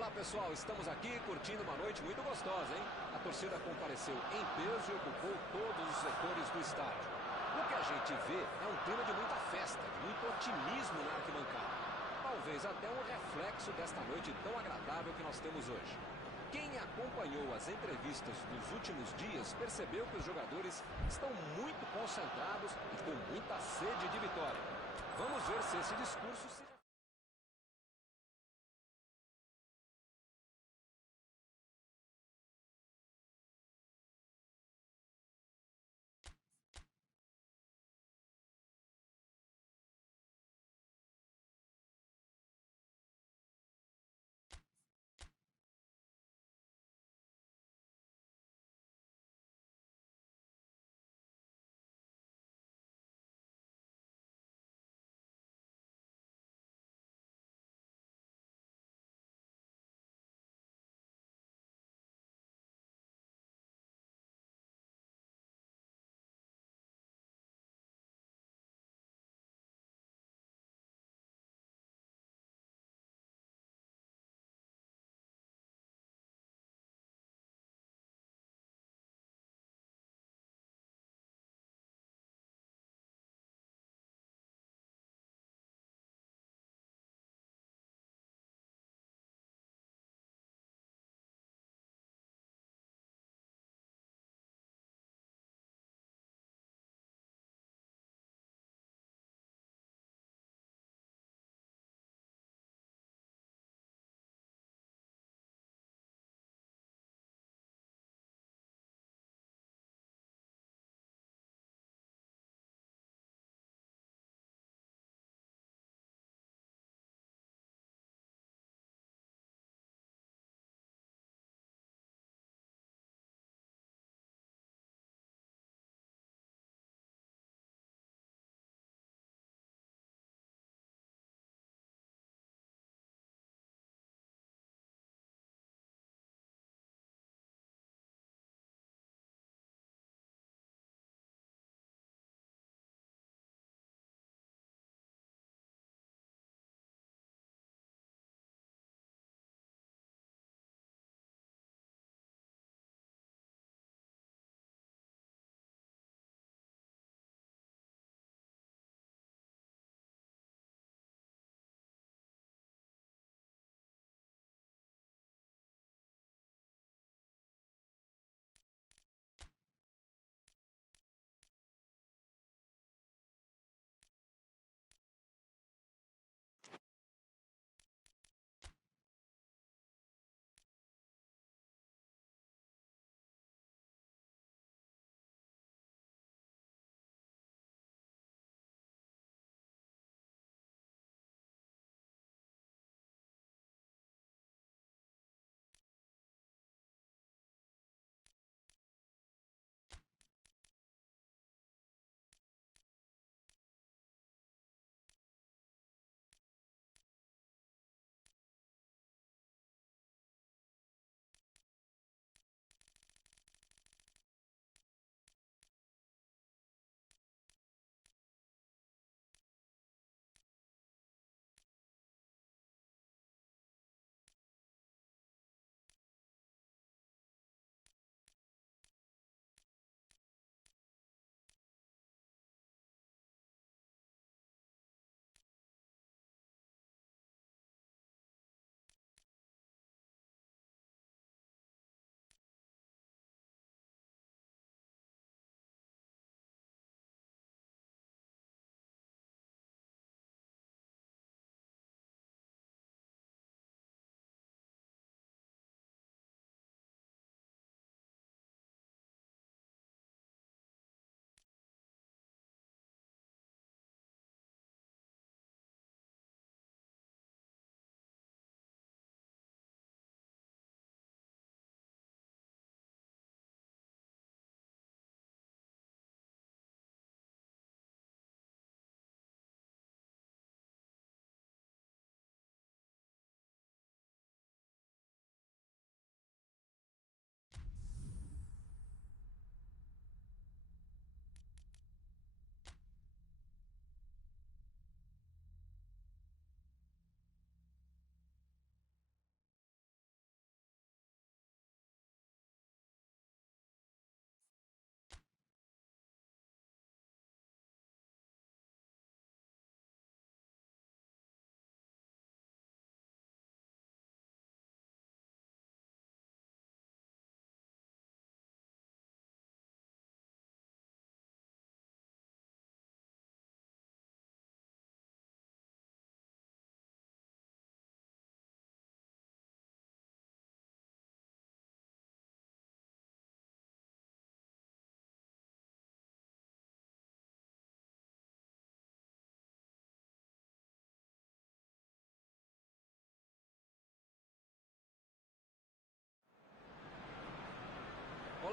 Olá pessoal, estamos aqui curtindo uma noite muito gostosa, hein? A torcida compareceu em peso e ocupou todos os setores do estádio. O que a gente vê é um clima de muita festa, de muito otimismo na arquibancada. Talvez até um reflexo desta noite tão agradável que nós temos hoje. Quem acompanhou as entrevistas dos últimos dias percebeu que os jogadores estão muito concentrados e com muita sede de vitória. Vamos ver se esse discurso se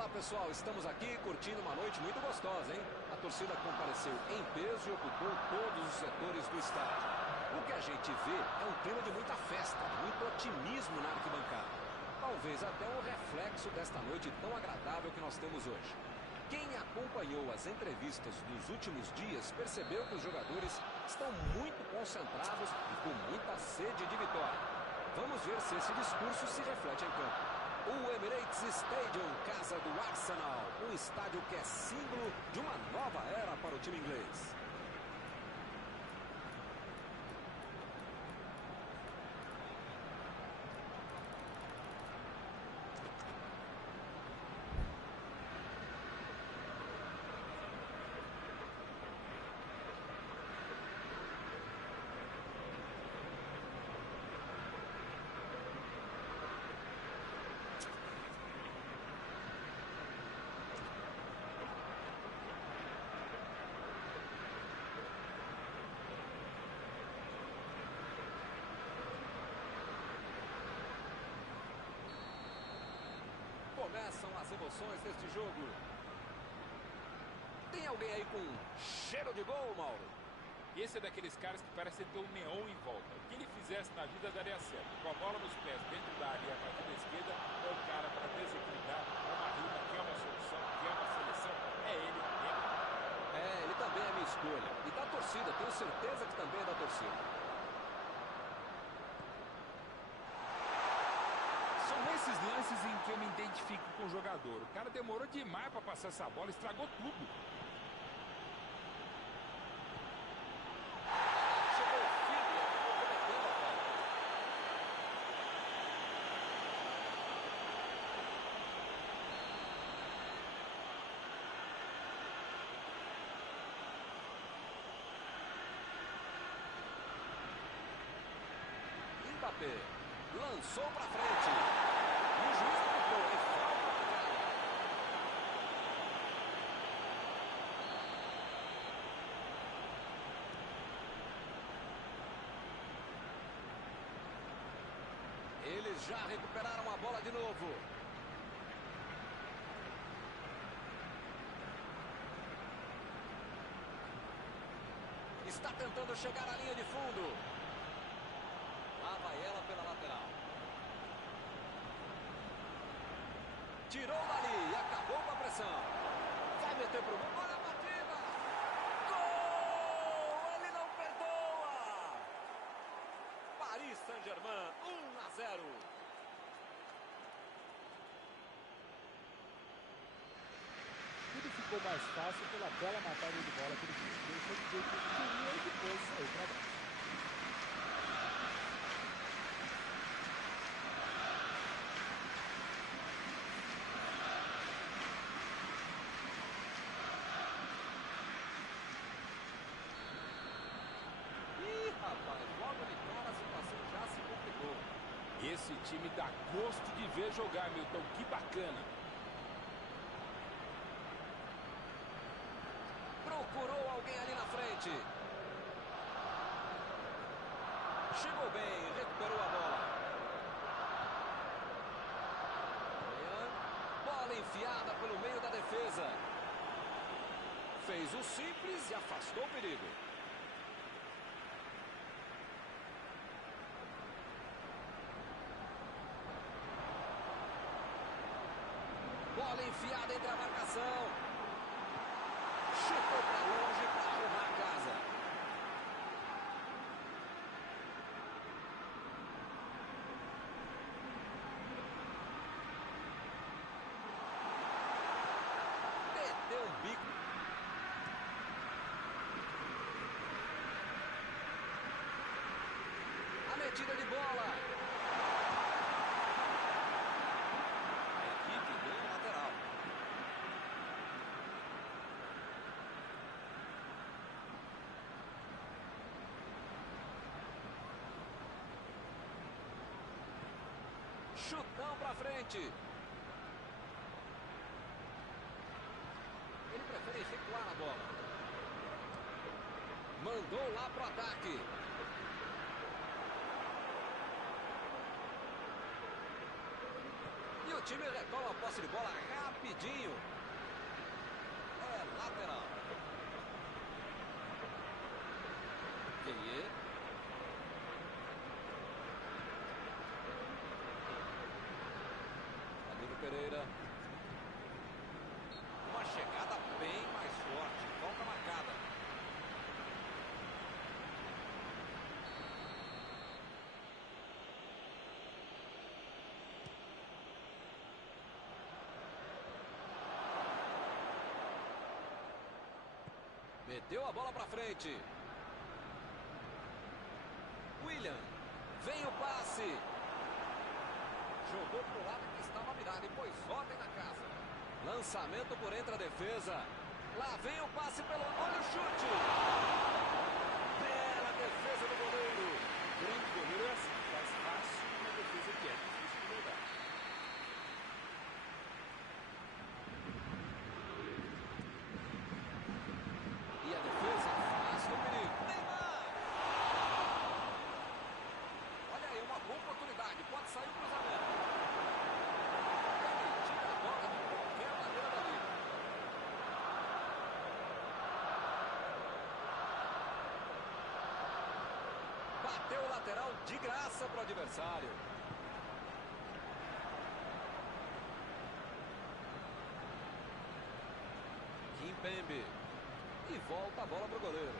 Olá, pessoal, estamos aqui curtindo uma noite muito gostosa, hein? A torcida compareceu em peso e ocupou todos os setores do estádio. O que a gente vê é um clima de muita festa, de muito otimismo na arquibancada. Talvez até um reflexo desta noite tão agradável que nós temos hoje. Quem acompanhou as entrevistas dos últimos dias percebeu que os jogadores estão muito concentrados e com muita sede de vitória. Vamos ver se esse discurso se reflete em campo. O Emirates Stadium, casa do Arsenal, um estádio que é símbolo de uma nova era para o time inglês. Começam as emoções deste jogo. Tem alguém aí com cheiro de gol, Mauro? Esse é daqueles caras que parece ter um neon em volta. O que ele fizesse na vida daria certo. Com a bola nos pés dentro da área e a partir da esquerda, é o cara para desequilibrar. É uma rima, que é uma solução, que é uma seleção. É ele mesmo. Ele também é minha escolha. E da torcida, tenho certeza que também é da torcida. São esses lances em que eu me identifico com o jogador. O cara demorou demais para passar essa bola, estragou tudo. Chegou o fim e acabou cometendo a falta. Mbappé lançou para frente. E o juiz apitou e falta marcada. Eles já recuperaram a bola de novo. Está tentando chegar à linha de fundo. Lá vai ela pela lateral. Tirou dali e acabou com a pressão. Vai meter pro gol. Olha a batida. Gol! Ele não perdoa. Paris Saint-Germain, 1-0. Tudo ficou mais fácil pela bela matada de bola que ele fez. Deixou de ver o que ele queria e depois saiu para baixo. Ih, rapaz, logo de cara a situação já se complicou. Esse time dá gosto de ver jogar, Milton. Que bacana. Procurou alguém ali na frente. Chegou bem, recuperou a bola. Bola enfiada pelo meio da defesa. Fez o simples e afastou o perigo. Bola enfiada entre a marcação. Chutou para longe para arrumar a casa. Meteu um bico. A metida de bola. A equipe deu um lateral. Chutão pra frente. Ele prefere recuar a bola. Mandou lá pro ataque. E o time retoma a posse de bola rapidinho. É lateral. Gueye. Danilo Pereira. Uma chegada bem mais forte. Falta marcada. Meteu a bola pra frente. William. Vem o passe. Jogou pro lado que estava virado e pôs ordem na casa. Lançamento por entre a defesa. Lá vem o passe pelo... Olha o chute. Bela defesa do goleiro. O grande goleiro é assim, faz fácil uma defesa que é difícil de jogar. E a defesa afasta o perigo. Neymar! Olha aí, uma boa oportunidade. Pode sair o cruzamento. Ele tira a bola de qualquer maneira dali. Bateu o lateral de graça para o adversário. Kimpembe. E volta a bola para o goleiro.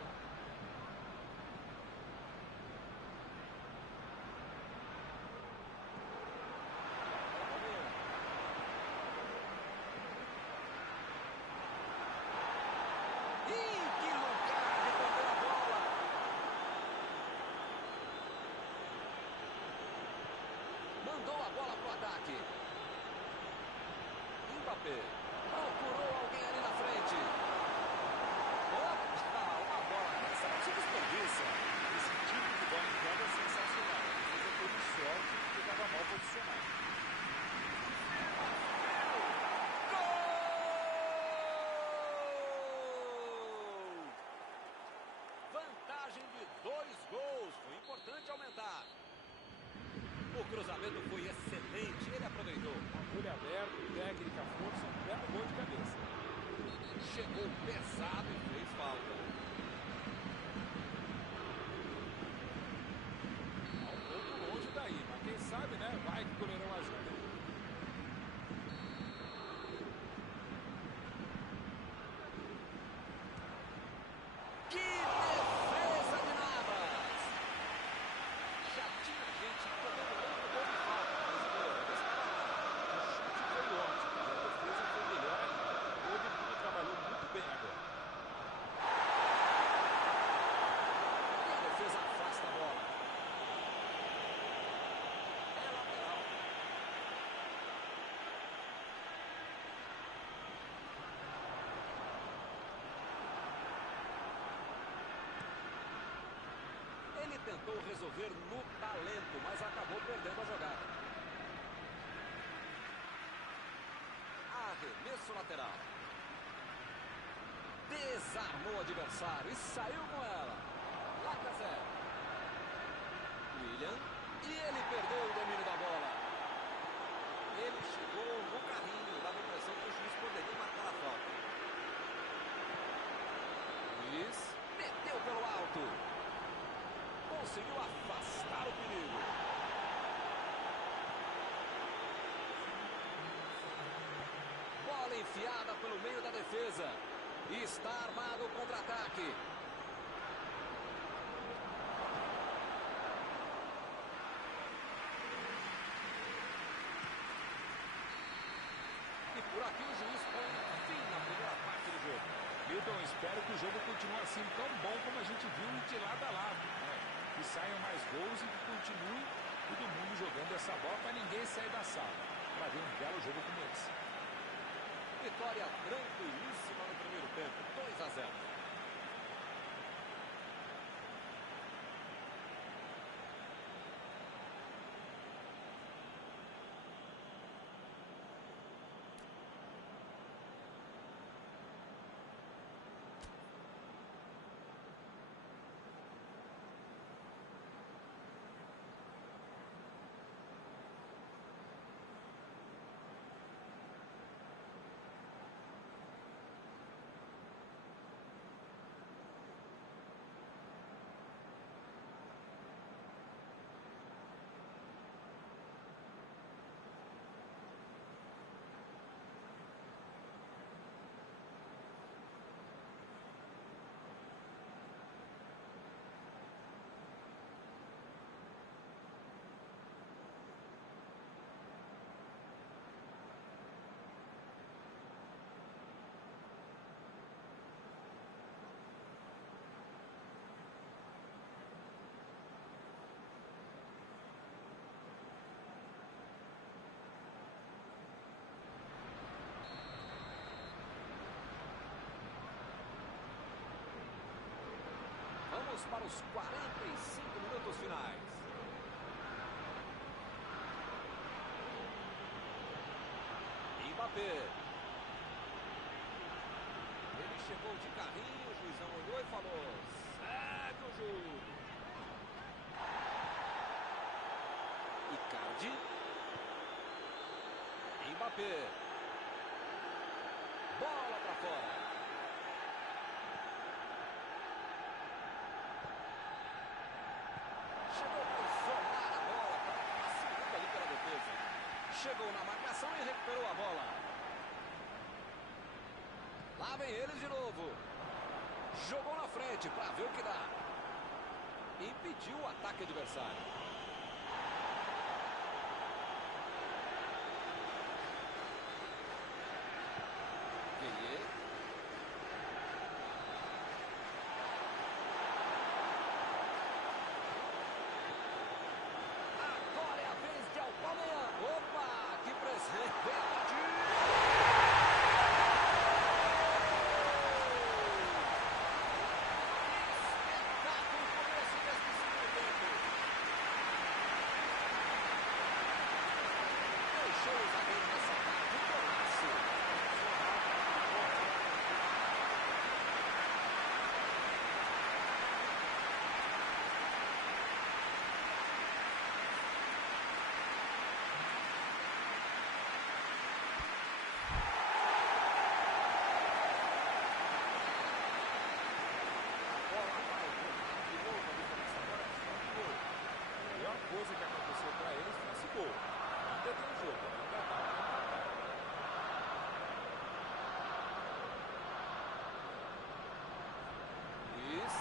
Ih, que lugar de perder a bola! Mandou a bola para o ataque. Mbappé. Procurou alguém ali na frente. Opa, uma bola dessa não se desperdiça. Esse tipo de bola enfiada é sensacional. A defesa teve sorte porque estava mal posicionado. Gol! Vantagem de 2 gols. Foi importante aumentar. O cruzamento foi excelente. Ele aproveitou. Olho aberto, técnica, força, um belo gol de cabeça. Chegou pesado e fez falta. Tá um pouco longe daí, mas quem sabe, né? Vai que o goleirão ajuda. Que defesa de Navas! Já tinha gente tomando outro gol de falta, mas o goleiro estava lá. O chute foi ótimo, mas a defesa foi melhor ainda. Todo mundo trabalhou muito bem agora. E a defesa afasta a bola. É lateral. Ele tentou resolver no talento, mas acabou perdendo a jogada. Arremesso lateral. Desarmou o adversário e saiu com ela. Lacazette. William. E ele perdeu o domínio da bola. Ele chegou no carrinho, dava a impressão que o juiz poderia marcar a falta. Luiz meteu pelo alto. Conseguiu afastar o perigo. Bola enfiada pelo meio da defesa. Está armado o contra-ataque. E por aqui o juiz põe fim na primeira parte do jogo. Milton, espero que o jogo continue assim tão bom como a gente viu de lado a lado, né? Que saiam mais gols e que continue todo mundo jogando essa bola para ninguém sair da sala. Para ver um belo jogo como esse. Vitória tranquilíssima no primeiro tempo. 2-0. Vamos para os 45 minutos finais. Mbappé. Ele chegou de carrinho, o juizão olhou e falou: segue o jogo. Icardi. Mbappé. Bola para fora. Chegou a isolar a bola para a segunda ali pela defesa. Chegou na marcação e recuperou a bola. Lá vem eles de novo. Jogou na frente para ver o que dá. Impediu o ataque adversário. Agora é a vez de Aubameyang. Opa, que presente. Vem a partida. Espetáculo começo deste segundo tempo. Deixou o zagueiro nessa parte. Um golaço. Coisa que aconteceu para eles foi esse gol. Ainda tem um jogo, ainda dá. Luiz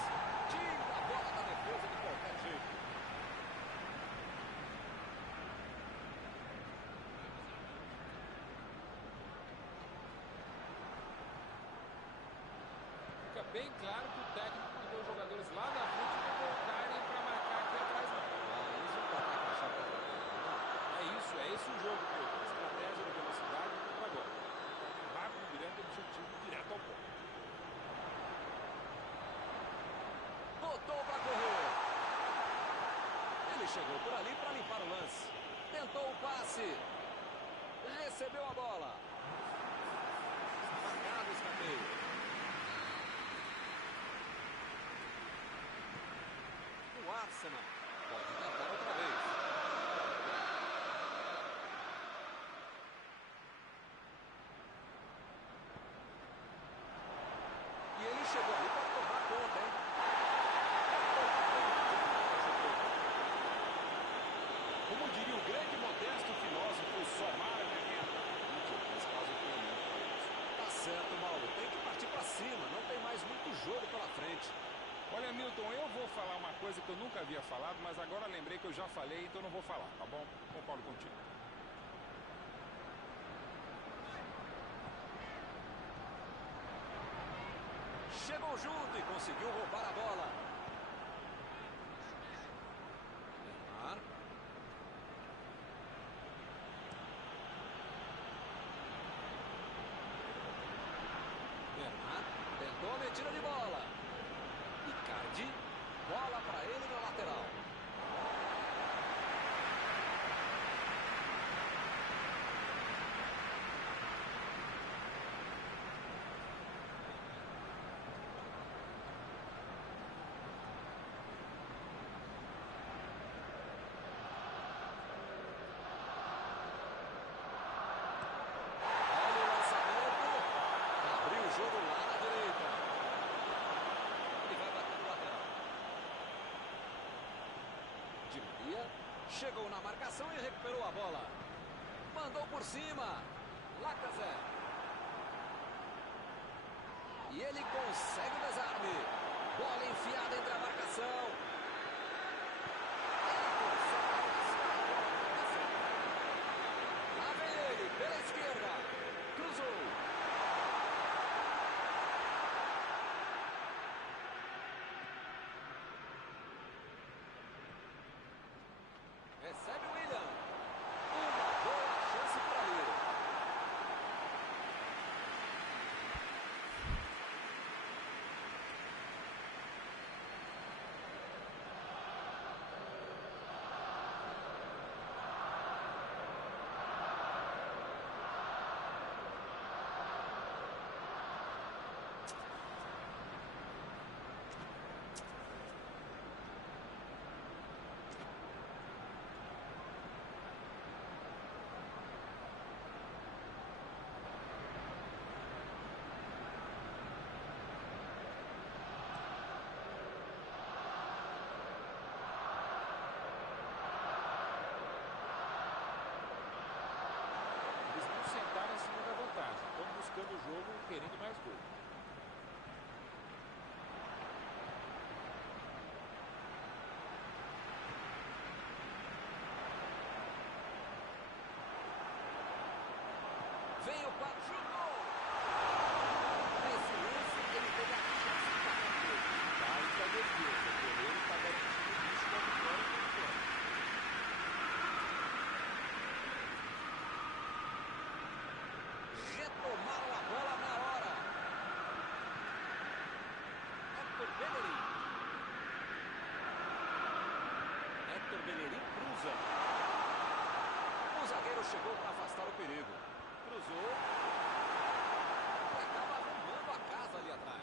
tira a bola da defesa de qualquer jeito. Fica bem claro que o técnico mandou os jogadores lá da frente não voltarem para marcar aqui atrás não. É isso, é esse o jogo, Pedro. Estratégia de velocidade contra agora. Rápido, direto, objetivo, direto ao ponto. Botou para correr. Ele chegou por ali para limpar o lance. Tentou o passe. Recebeu a bola. Marcado o escanteio. O Arsenal pode tentar outra vez. E ele chegou ali para tomar conta, hein? Como diria o grande modesto filósofo Somar Memento. Nesse caso aqui é muito. Tá certo, Mauro. Tem que partir para cima. Não tem mais muito jogo pela frente. Olha, Milton, eu vou falar uma coisa que eu nunca havia falado, mas agora lembrei que eu já falei, então não vou falar, tá bom? Concordo contigo. Chegou junto e conseguiu roubar a bola. Neymar. Neymar tentou a metida de bola. Icardi. Bola para ele na lateral. Olha o lançamento. Abriu o jogo lá na direita. Ele vai bater no lateral. Di Maria chegou na marcação e recuperou a bola. Mandou por cima. Lacazette. E ele consegue o desarme. Bola enfiada entre a marcação. Ele consegue buscar a bola. Lá vem ele, pela esquerda. Cruzou. Recebe o William. Uma boa chance por ali. buscando o jogo, querendo mais gol. Vem o quarto, chutou! Nesse lance, ele teve a chance de marcar o gol. Faz a defesa. O goleiro está garantindo o risco da vitória por enquanto. Retomaram a bola na hora. Héctor Bellerin. Héctor Bellerin cruza. O zagueiro chegou para afastar o perigo. Cruzou. E acaba arrumando a casa ali atrás.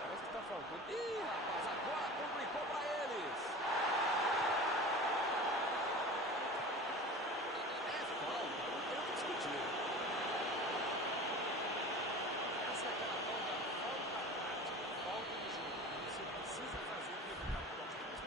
Parece que está faltando. Ih, rapaz, agora complicou para eles. É falta, não tem o que discutir. Essa é aquela tal da falta tática, falta de jogo. Você precisa fazer para evitar costas.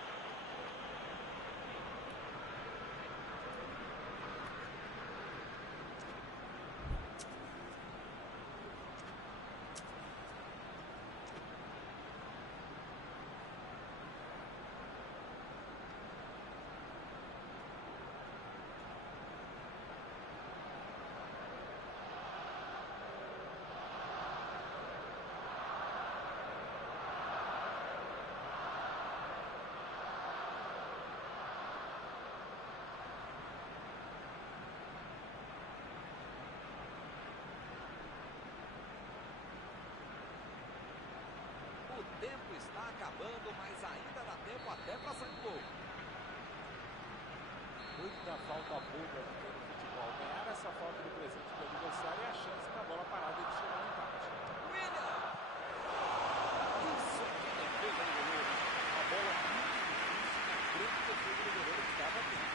O tempo está acabando, mas ainda dá tempo até para sair gol. Muita falta boba que tem no futebol. Ganhar essa falta do presente do adversário é a chance da bola parada de chegar no empate. William! Isso aqui é defesa do goleiro. A bola muito difícil na grande defesa do goleiro que estava atento.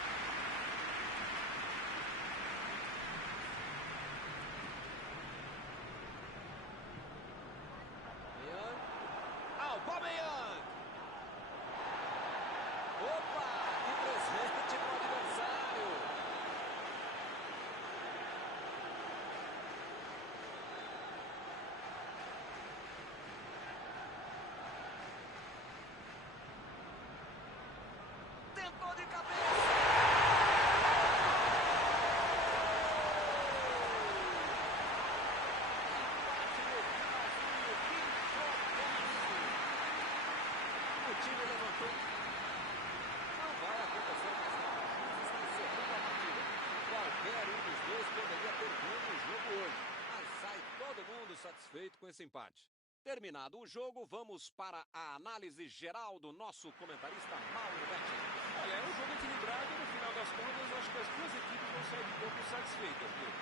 Aubameyang! Opa! Que presente para o adversário! Tentou de cabeça! Empate no finalzinho, que jogaço! O time levantou. Não vai acontecer mais nada. O juiz está encerrando a partida. Qualquer um dos dois poderia ter ganho o jogo hoje. Mas sai todo mundo satisfeito com esse empate. Terminado o jogo, vamos para a análise geral do nosso comentarista Mauro Betti. Olha, é um jogo equilibrado e no final das contas acho que as duas equipes vão sair de campo satisfeitas, viu?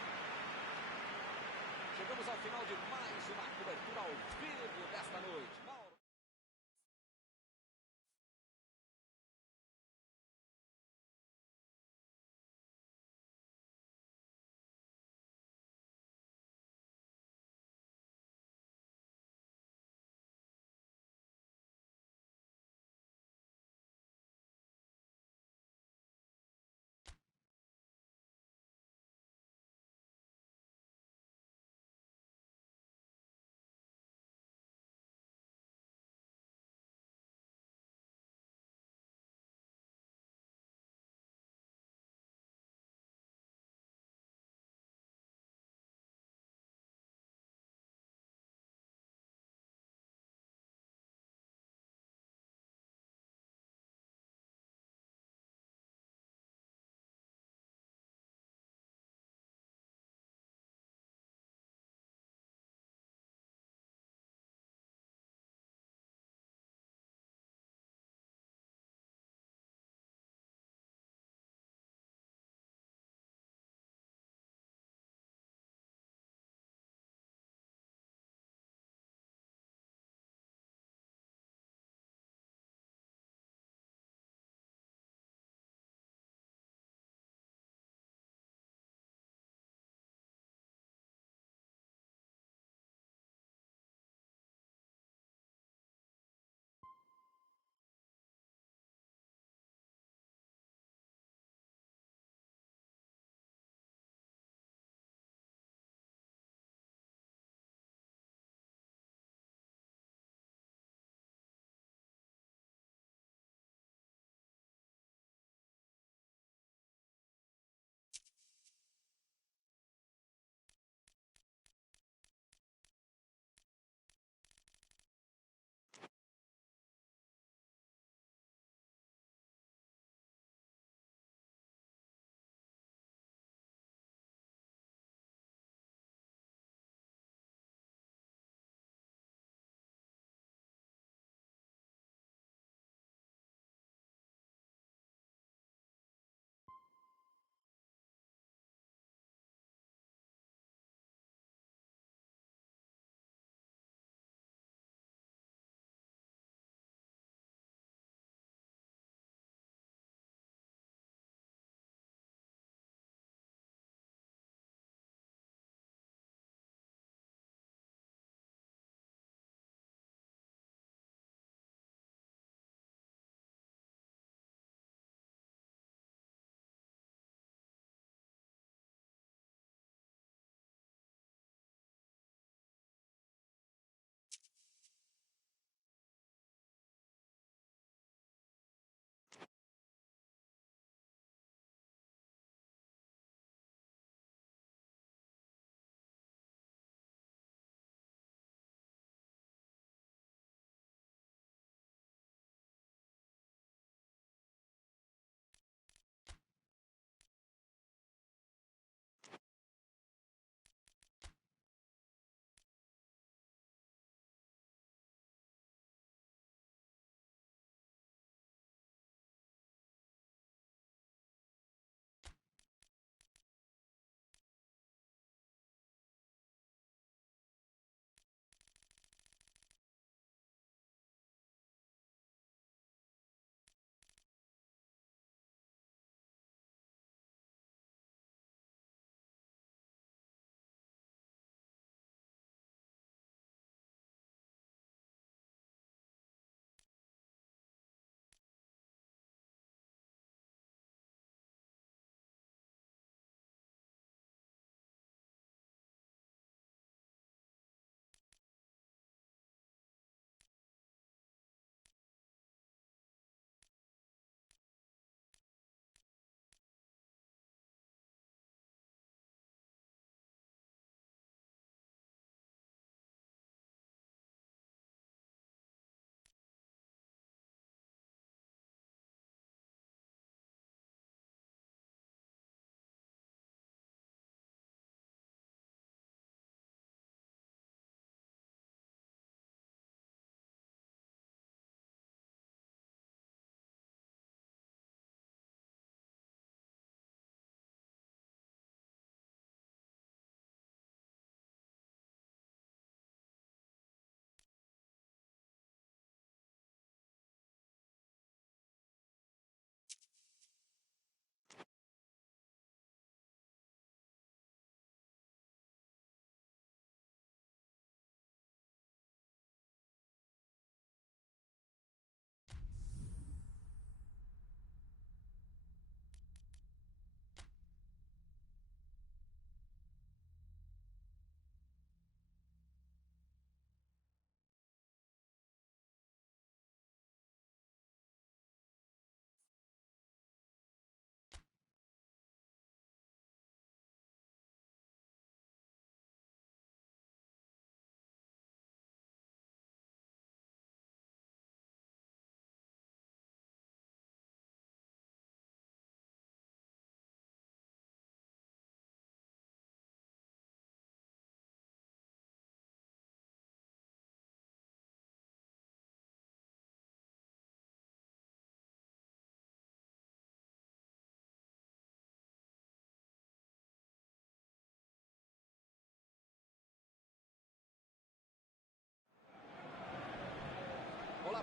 Chegamos ao final de mais uma cobertura ao vivo desta noite. Mauro.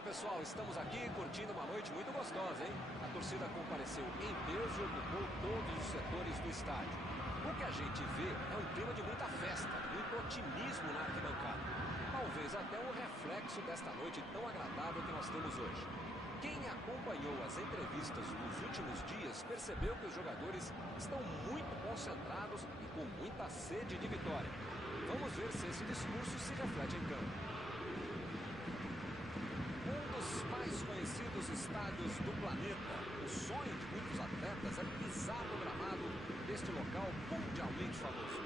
pessoal, estamos aqui curtindo uma noite muito gostosa, hein? A torcida compareceu em peso e ocupou todos os setores do estádio. O que a gente vê é um clima de muita festa, muito otimismo na arquibancada. Talvez até um reflexo desta noite tão agradável que nós temos hoje. Quem acompanhou as entrevistas dos últimos dias percebeu que os jogadores estão muito concentrados e com muita sede de vitória. Vamos ver se esse discurso se reflete em campo. Um dos mais conhecidos estádios do planeta. O sonho de muitos atletas é pisar no gramado deste local mundialmente famoso.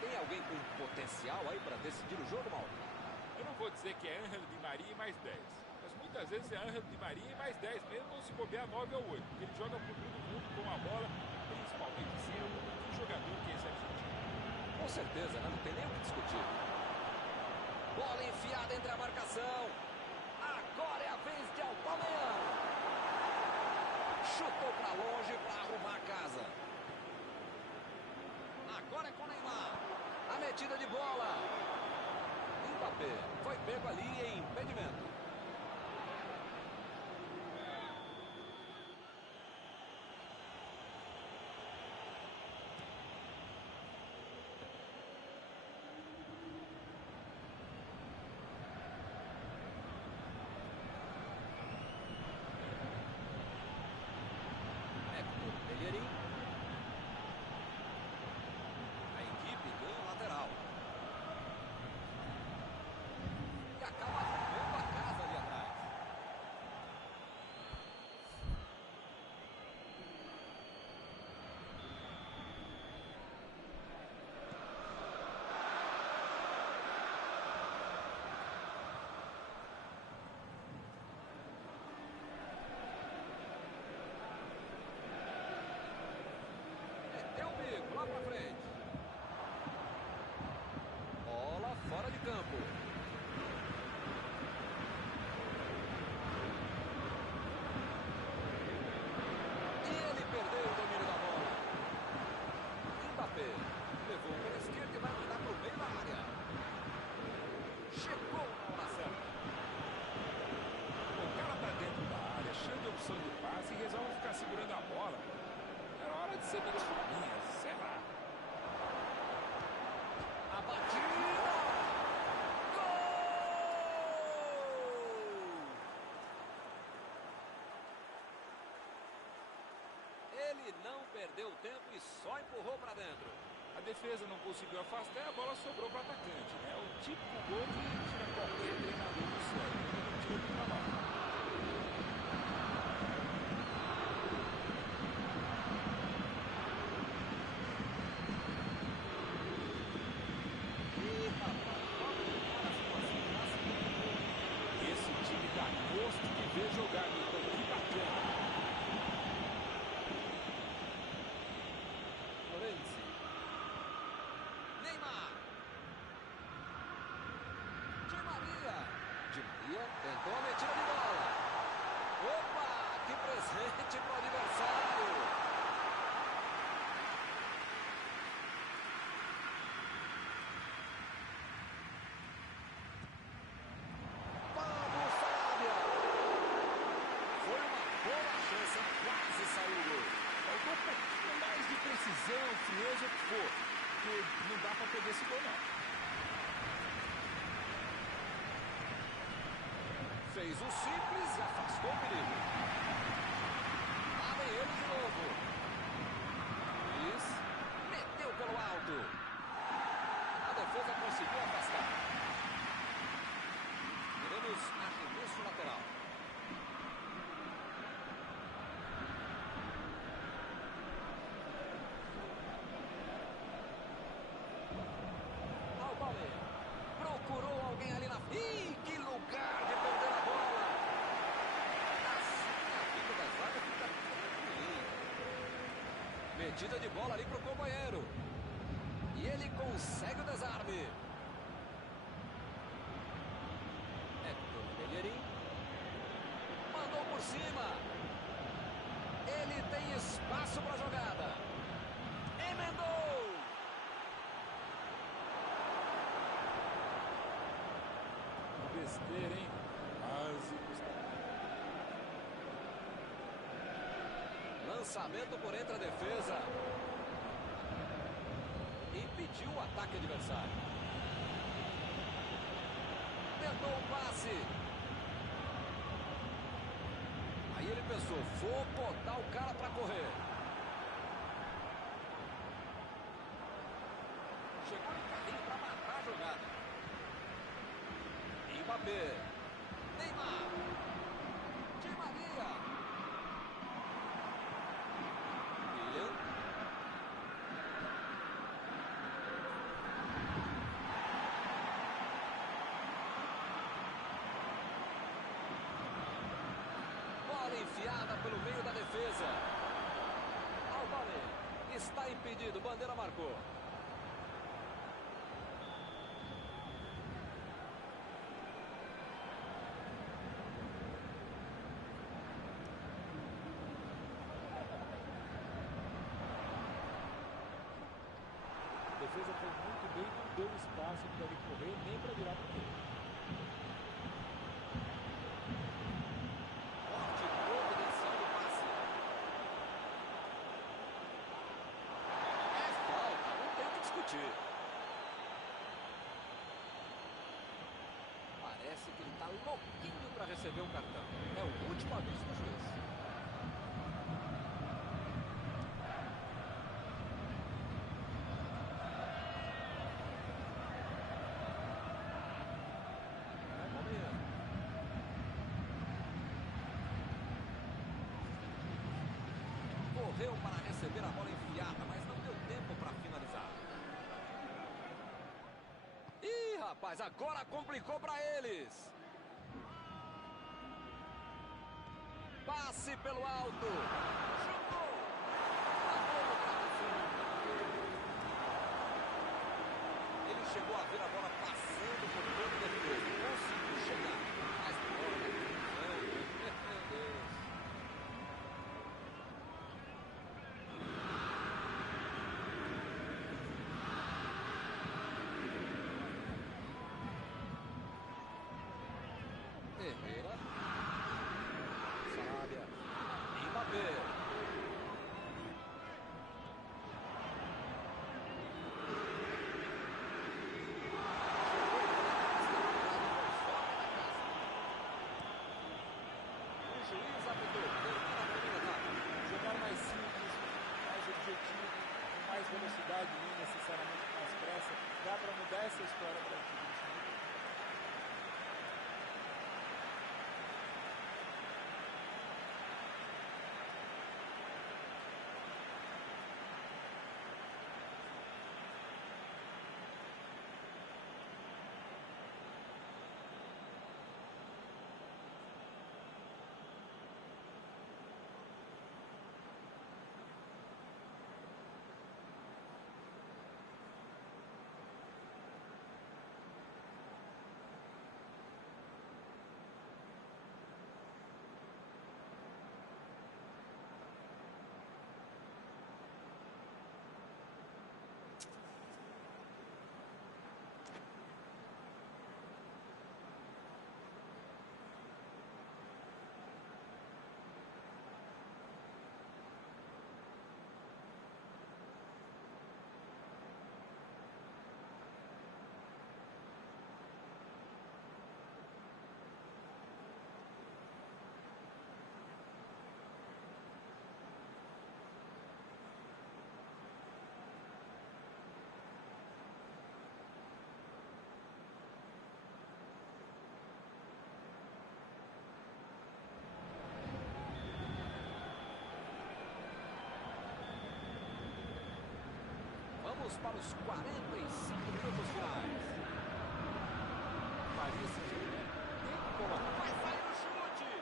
Tem alguém com potencial aí para decidir o jogo, Mauro? Eu não vou dizer que é Ángel Di Maria e mais 10. Mas muitas vezes é Ángel Di Maria e mais 10, mesmo se bobear 9 ou 8. Porque ele joga por todo mundo com a bola, principalmente sem um jogador que é esse argentino. Com certeza, né? Não tem nem o que discutir. Bola enfiada entre a marcação. Agora é a vez de Aubameyang. Chutou para longe para arrumar a casa. Agora é com o Neymar. A metida de bola. Mbappé foi pego ali em impedimento. Hector Bellerin. A equipe ganha o lateral. E acaba arrumando a casa ali atrás. Meteu o bico lá pra frente. Bola fora de campo. E ele perdeu o domínio da bola. Mbappé levou pela esquerda e vai mandar pro meio da área. Chegou na hora certa. O cara tá dentro da área, cheio de opção de passe e resolve ficar segurando a bola. Era hora de ser meio fominha, sei lá. A batida! Gol! Ele não perdeu tempo e só empurrou para dentro. A defesa não conseguiu afastar e a bola sobrou para o atacante, né? O típico gol que tira qualquer treinador do sério. Ele não tira do trabalho. Ih, rapaz, vamos para a situação clássica. Esse time dá gosto de ver jogar, então que bacana. Florenzi. Neymar. Di Maria. Di Maria tentou a metida de bola. Opa, que presente pro adversário. Vamos, Sarabia. Foi uma boa chance, quase saiu o gol. Faltou um pouquinho mais de precisão, frieza, o que for. Porque não dá para perder esse gol, não. Fez o simples e afastou o perigo. Lá vem ele de novo. Luiz meteu pelo alto. A defesa conseguiu afastar. Teremos arremesso lateral. Aubameyang procurou alguém ali na... Ih, que lugar de perder a bola. batida de bola ali pro companheiro. E ele consegue o desarme. Hector Bellerin. Mandou por cima. Ele tem espaço para a jogada. Emendou. Besteira, hein? Quase custa. Lançamento por entre a defesa. Impediu o ataque adversário. Tentou um passe. Aí ele pensou, vou botar o cara para correr. Chegou de carrinho para matar a jogada. Mbappé. Neymar. Di Maria. William. Bola enfiada pelo meio da defesa. Alvare está impedido. Bandeira marcou. A defesa foi muito bem, não deu espaço para ele correr, nem para virar para ele. Forte providencial do passe. É falta, não tem o que discutir. Parece que ele está louquinho para receber um cartão. É o último aviso do juiz. Correu para receber a bola enfiada, mas não deu tempo para finalizar. Ih, rapaz, agora complicou para eles. Passe pelo alto. Chutou. Ele chegou a ver a bola passando por todo o defesa. Conseguiu chegar. Mas a bola da confusão. Meu Deus. Herrera. Sarabia. Mbappé. O juiz apitou. Termina a primeira etapa. Jogar mais simples, mais objetivo, com mais velocidade, nem necessariamente com mais pressa. Dá para mudar essa história para o time. Vamos para os 45 minutos finais. Paris Saint-Germain tem que colocar. Vai sair o chute.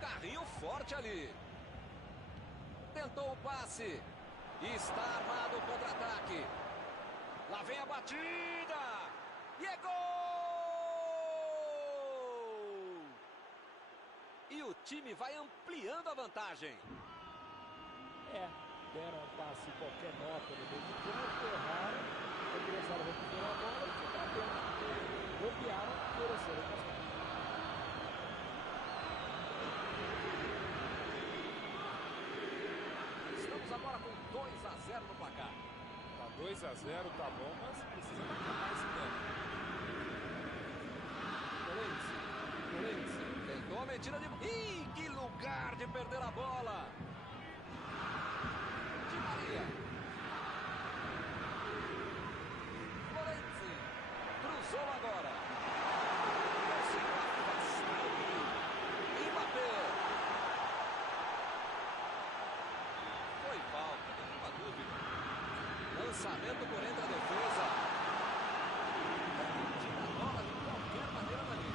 carrinho forte ali. Tentou o passe. E está armado o contra-ataque. Lá vem a batida. E é gol! E o time vai ampliando a vantagem. Deram um passe qualquer nota no meio de campo, erraram, o adversário recuperou a bola e foi para dentro. Bobearam, ofereceram o pastor. Estamos agora com 2-0 no placar. Tá 2-0, tá bom, mas precisa marcar mais tempo. Florenzi tentou a metida de... Ih, que lugar de perder a bola! Di Maria. Florenzi cruzou agora. Conseguiu afastar o perigo. Mbappé. Foi falta, nenhuma dúvida. Lançamento por entre a defesa. Tira a bola de qualquer maneira dali.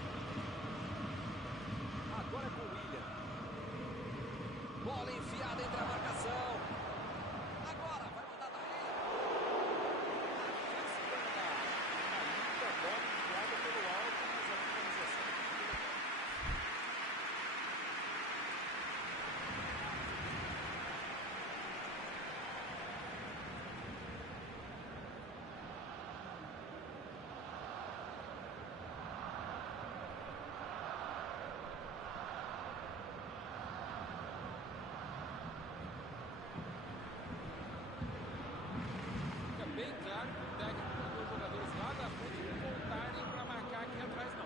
Agora é com o William. Bola enfiada entre a marcação. Agora vai mandar daí. A chance de ganhar. Uma linda bola enfiada pelo alto, mas a finalização. Fica bem claro que o técnico mandou os jogadores lá da frente não voltarem para marcar aqui atrás, não.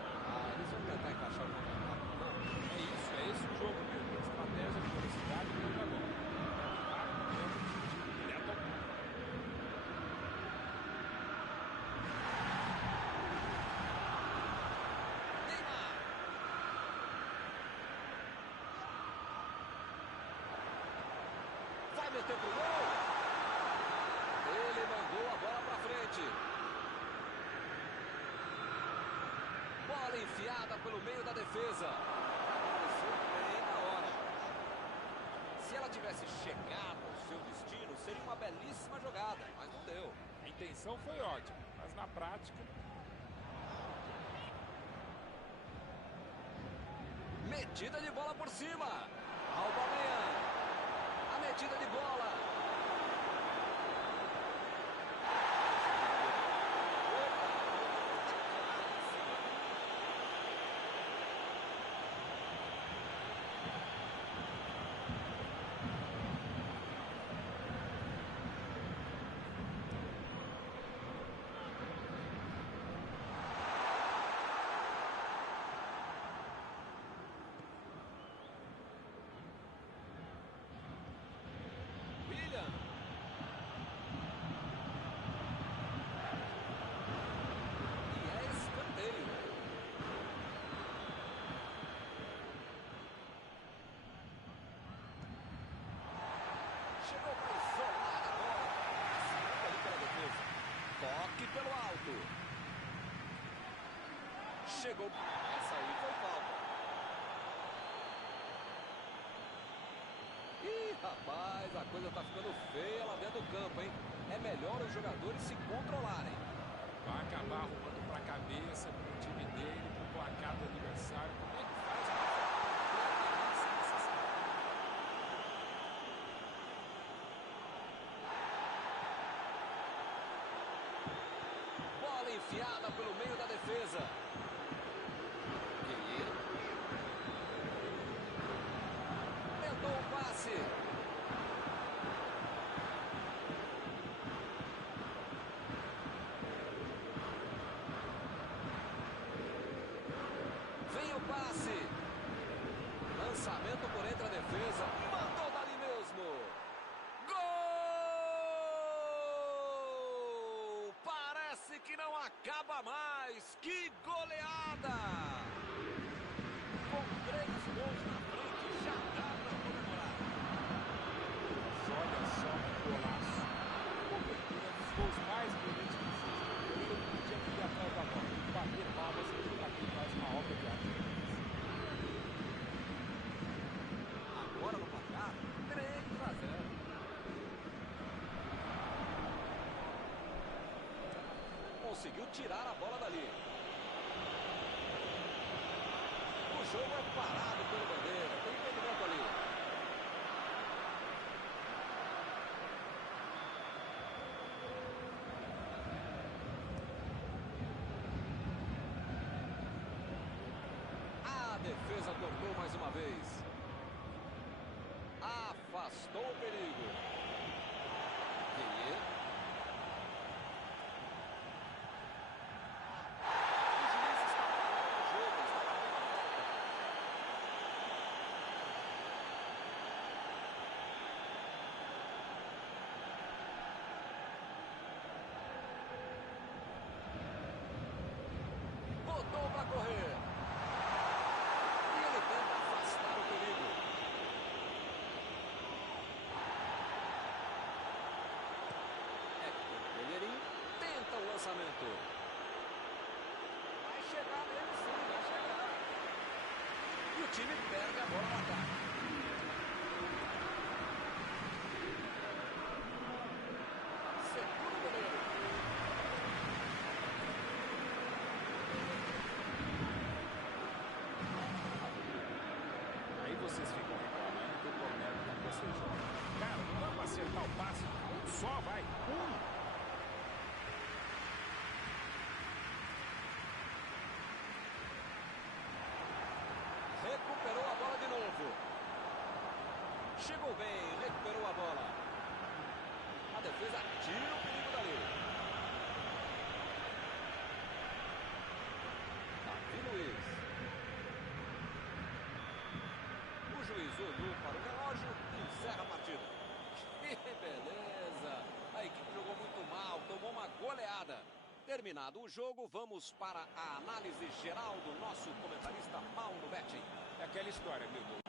Eles vão tentar encaixar o contra-ataque. Não. É esse o jogo mesmo. Estratégia de velocidade e contra bola. Direto ao ponto. Neymar. Vai meter pro gol. Ele mandou a bola pra frente. Bola enfiada pelo meio da defesa. Apareceu bem na hora. Se ela tivesse chegado ao seu destino, seria uma belíssima jogada, mas não deu. A intenção foi ótima, mas na prática, Metida de bola por cima. Aubameyang. A metida de bola. William. E é escanteio. Chegou para isolar a bola. Passando ali pela defesa. Toque pelo alto. Chegou. Essa aí foi falta. Ih, rapaz, a coisa tá ficando feia lá dentro do campo, hein? É melhor os jogadores se controlarem. vai acabar arrumando para a cabeça, para o time dele, para o placar do adversário. Como é que faz uma falta sem necessidade? Bola enfiada pelo meio da defesa. Guerreiro. Tentou o passe. Vem o passe. Lançamento por entre a defesa. Mandou dali mesmo. Gol! Parece que não acaba mais. Que goleada! Com 3 gols na frente, já dá para comemorar. Olha só que golaço. Cobertura dos gols mais bonitos que existem. Ele tinha que ir atrás da bola. Bater palmas para quem faz uma obra de arte. conseguiu tirar a bola dali. O jogo é parado pelo bandeira. Tem impedimento ali. A defesa cortou mais uma vez. Afastou o perigo. Guilherme. Botou para correr. E ele tenta afastar o perigo. Héctor Bellerin tenta o lançamento. Vai chegar nele sim, vai chegar. E o time perde a bola no ataque. Segura o goleiro. Aí vocês ficam reclamando que eu prometo quando vocês jogam. Cara, não dá pra acertar o passe. Um só, vai. Recuperou a bola de novo. Chegou bem, recuperou a bola. A defesa tira o perigo dali. Davi Luiz. O juiz olhou para o relógio e encerra a partida. Que beleza! A equipe jogou muito mal, tomou uma goleada. Terminado o jogo, vamos para a análise geral do nosso comentarista Mauro Betti. É aquela história, meu.